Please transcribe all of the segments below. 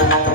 Yeah.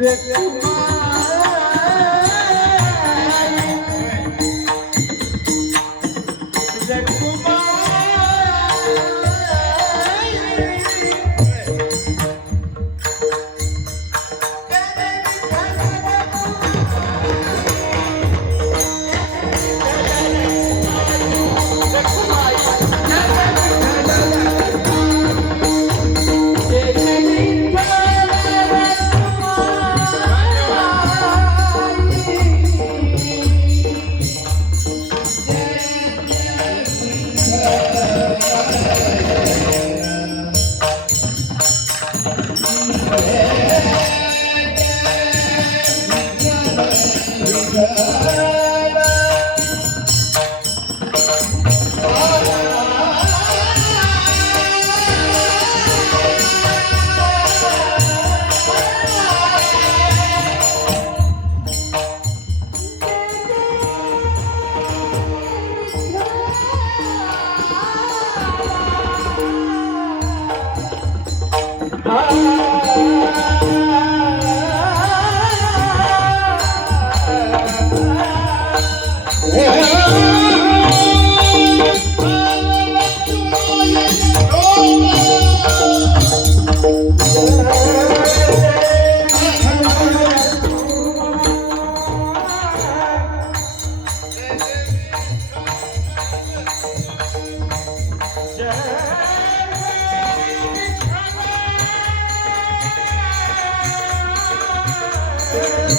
রে Kumar Hare Oh,